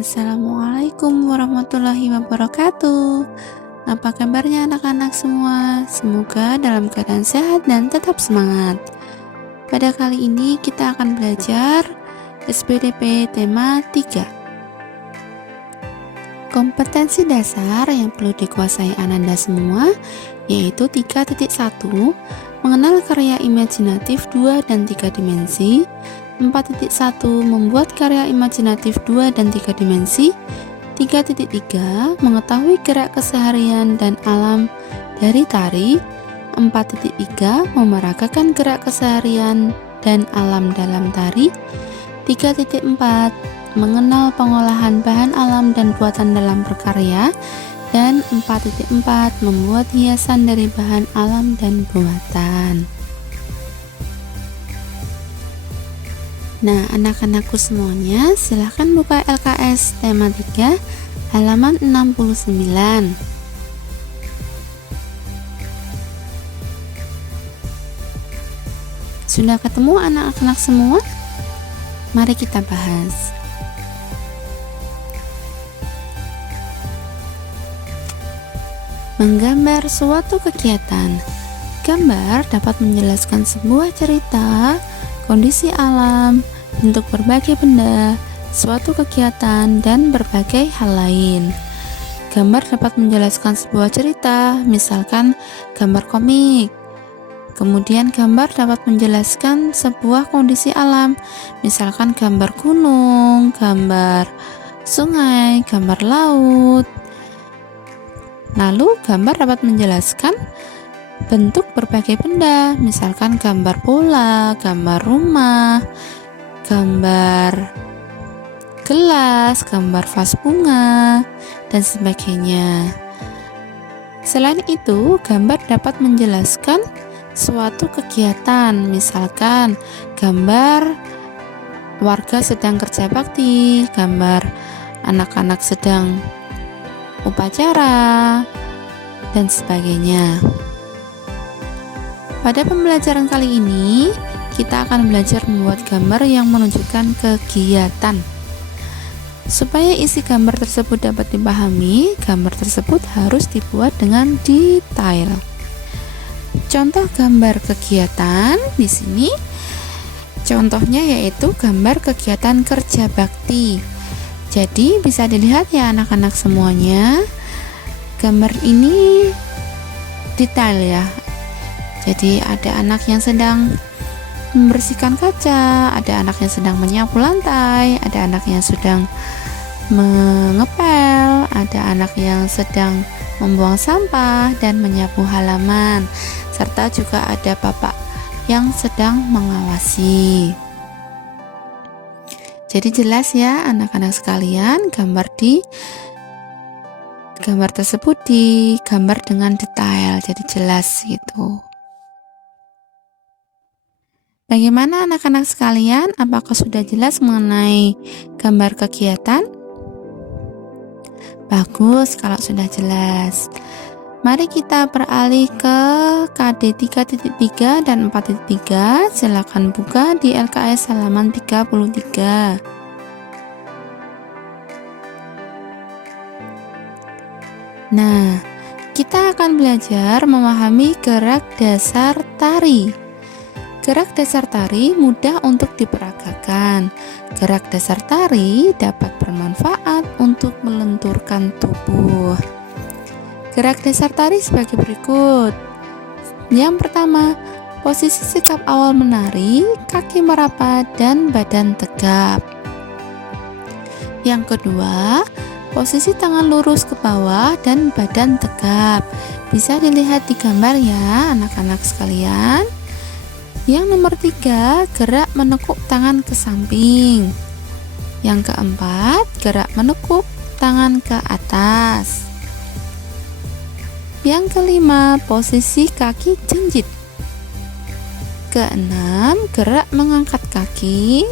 Assalamualaikum warahmatullahi wabarakatuh. Apa kabarnya anak-anak semua? Semoga dalam keadaan sehat dan tetap semangat. Pada kali ini kita akan belajar SPDP tema 3. Kompetensi dasar yang perlu dikuasai Ananda semua yaitu 3.1, mengenal karya imajinatif 2 dan 3 dimensi. 4.1 membuat karya imajinatif 2 dan 3 dimensi. 3.3 mengetahui gerak keseharian dan alam dari tari. 4.3 memeragakan gerak keseharian dan alam dalam tari. 3.4 mengenal pengolahan bahan alam dan buatan dalam berkarya. Dan 4.4 membuat hiasan dari bahan alam dan buatan. Nah, anak-anakku semuanya, silahkan buka LKS tema 3 halaman 69. Sudah ketemu anak-anak semua? Mari kita bahas. Menggambar suatu kegiatan. Gambar dapat menjelaskan sebuah cerita, kondisi alam, bentuk berbagai benda, suatu kegiatan, dan berbagai hal lain. Gambar dapat menjelaskan sebuah cerita, misalkan gambar komik. Kemudian gambar dapat menjelaskan sebuah kondisi alam, misalkan gambar gunung, gambar sungai, gambar laut. Lalu gambar dapat menjelaskan bentuk berbagai benda, misalkan gambar bola, gambar rumah, gambar gelas, gambar vas bunga, dan sebagainya. Selain itu, gambar dapat menjelaskan suatu kegiatan, misalkan gambar warga sedang kerja bakti, gambar anak-anak sedang upacara, dan sebagainya. Pada pembelajaran kali ini, kita akan belajar membuat gambar yang menunjukkan kegiatan. Supaya isi gambar tersebut dapat dipahami, gambar tersebut harus dibuat dengan detail. Contoh gambar kegiatan di sini, contohnya yaitu gambar kegiatan kerja bakti. Jadi bisa dilihat ya anak-anak semuanya, gambar ini detail ya. Jadi ada anak yang sedang membersihkan kaca, ada anak yang sedang menyapu lantai, ada anak yang sedang mengepel, ada anak yang sedang membuang sampah dan menyapu halaman, serta juga ada bapak yang sedang mengawasi. Jadi jelas ya anak-anak sekalian, gambar tersebut digambar dengan detail, jadi jelas gitu. Bagaimana anak-anak sekalian? Apakah sudah jelas mengenai gambar kegiatan? Bagus kalau sudah jelas. Mari kita beralih ke KD 3.3 dan 4.3. Silakan buka di LKS halaman 33. Nah, kita akan belajar memahami gerak dasar tari. Gerak dasar tari mudah untuk diperagakan. Gerak dasar tari dapat bermanfaat untuk melenturkan tubuh. Gerak dasar tari sebagai berikut. Yang pertama, posisi sikap awal menari, kaki merapat dan badan tegap. Yang kedua, posisi tangan lurus ke bawah dan badan tegap. Bisa dilihat di gambar ya anak-anak sekalian. Yang nomor 3, gerak menekuk tangan ke samping. Yang keempat, gerak menekuk tangan ke atas. Yang kelima, posisi kaki jinjit. Keenam, gerak mengangkat kaki.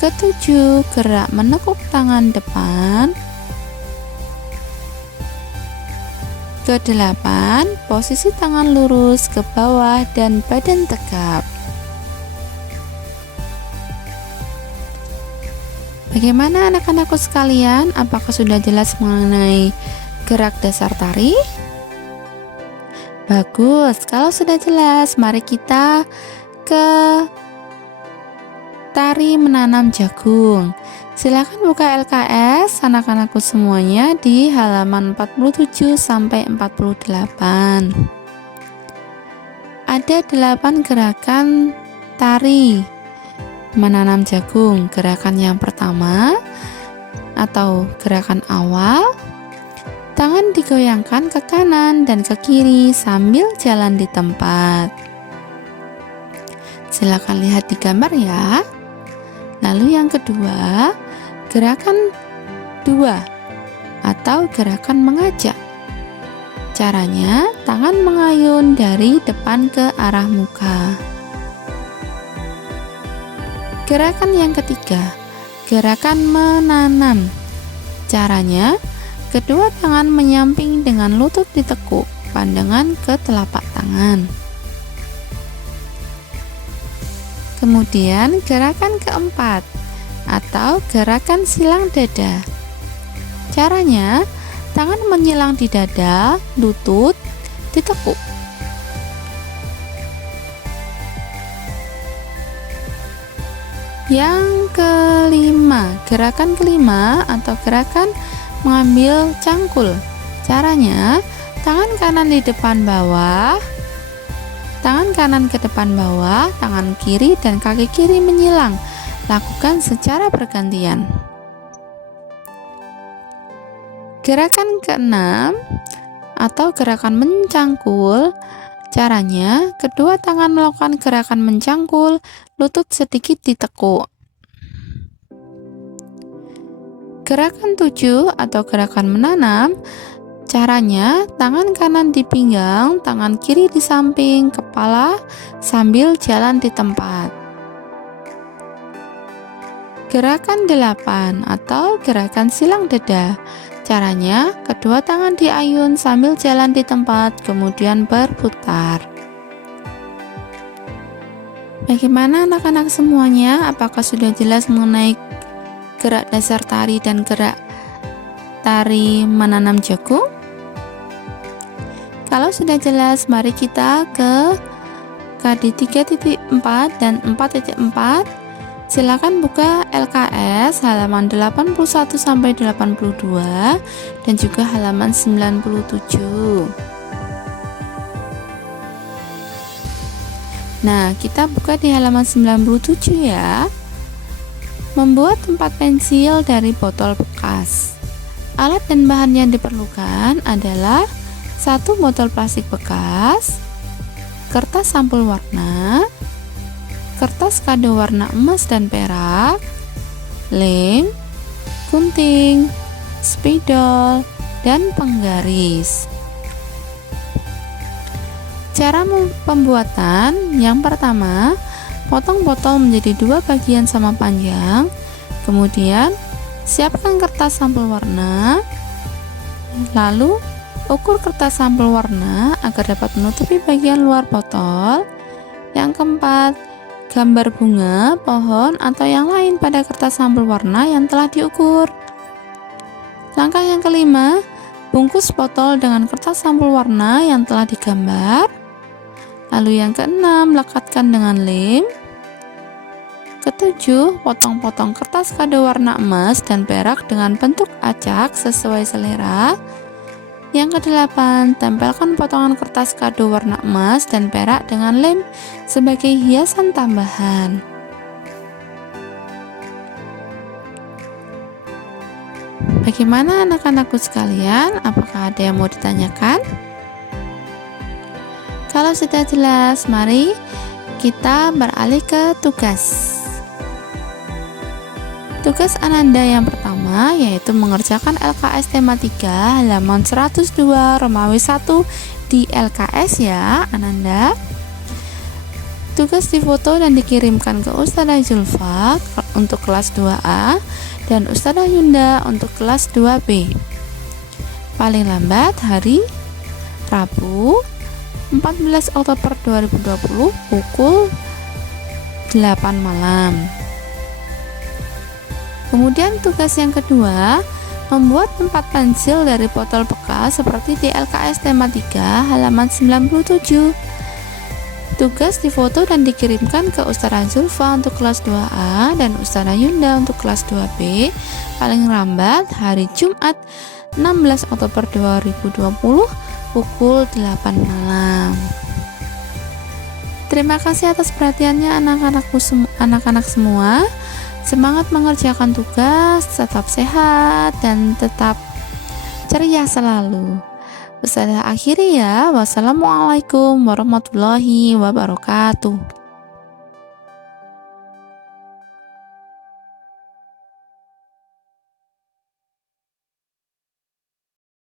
Ketujuh, gerak menekuk tangan depan. Kedelapan, posisi tangan lurus ke bawah dan badan tegap. Bagaimana anak-anakku sekalian? Apakah sudah jelas mengenai gerak dasar tari? Bagus, kalau sudah jelas, mari kita ke tari menanam jagung. Silakan buka LKS anak-anakku semuanya di halaman 47 sampai 48. Ada 8 gerakan tari menanam jagung. Gerakan yang pertama atau gerakan awal, tangan digoyangkan ke kanan dan ke kiri sambil jalan di tempat. Silakan lihat di gambar ya. Lalu yang kedua, gerakan 2 atau gerakan mengajak. Caranya, tangan mengayun dari depan ke arah muka. Gerakan yang ketiga, gerakan menanam. Caranya, kedua tangan menyamping dengan lutut ditekuk, pandangan ke telapak tangan. Kemudian gerakan keempat atau gerakan silang dada. Caranya, tangan menyilang di dada, lutut ditekuk. Yang kelima, gerakan kelima atau gerakan mengambil cangkul. Caranya, tangan kanan di depan bawah, tangan kanan ke depan bawah, tangan kiri dan kaki kiri menyilang. Lakukan secara bergantian. Gerakan keenam atau gerakan mencangkul. Caranya, kedua tangan melakukan gerakan mencangkul, lutut sedikit ditekuk. Gerakan 7 atau gerakan menanam. Caranya, tangan kanan di pinggang, tangan kiri di samping kepala sambil jalan di tempat. Gerakan 8 atau gerakan silang dada. Caranya, kedua tangan diayun sambil jalan di tempat, kemudian berputar. Bagaimana anak-anak semuanya? Apakah sudah jelas mengenai gerak dasar tari dan gerak tari menanam jagung? Kalau sudah jelas, mari kita ke KD 3.4 dan 4.4. Silakan buka LKS halaman 81 sampai 82 dan juga halaman 97. Nah, kita buka di halaman 97 ya. Membuat tempat pensil dari botol bekas. Alat dan bahan yang diperlukan adalah 1 botol plastik bekas, kertas sampul warna, kertas kado warna emas dan perak, lem, gunting, spidol, dan penggaris. Cara pembuatan: yang pertama, potong botol menjadi 2 bagian sama panjang. Kemudian, siapkan kertas sampul warna. Lalu, ukur kertas sampul warna agar dapat menutupi bagian luar botol. Yang keempat, gambar bunga, pohon, atau yang lain pada kertas sampul warna yang telah diukur. Langkah yang kelima, bungkus botol dengan kertas sampul warna yang telah digambar. Lalu yang keenam, lekatkan dengan lem. Ketujuh, potong-potong kertas kado warna emas dan perak dengan bentuk acak sesuai selera. Yang kedelapan, tempelkan potongan kertas kado warna emas dan perak dengan lem sebagai hiasan tambahan. Bagaimana anak-anakku sekalian? Apakah ada yang mau ditanyakan? Kalau sudah jelas, mari kita beralih ke tugas. Tugas Ananda yang pertama yaitu mengerjakan LKS tema 3 halaman 102 Romawi 1 di LKS ya Ananda. Tugas difoto dan dikirimkan ke Ustadzah Zulfa untuk kelas 2A dan Ustadzah Yunda untuk kelas 2B. Paling lambat hari Rabu 14 Oktober 2020 pukul 8 malam. Kemudian tugas yang kedua, membuat 4 pensil dari botol bekas seperti di LKS tema 3 halaman 97. Tugas difoto dan dikirimkan ke Ustazah Zulfa untuk kelas 2A dan Ustazah Yunda untuk kelas 2B paling lambat hari Jumat 16 Oktober 2020 pukul 8 malam. Terima kasih atas perhatiannya anak-anak semua. Semangat mengerjakan tugas, tetap sehat dan tetap ceria selalu. Ustazah akhiri ya. Wassalamualaikum warahmatullahi wabarakatuh.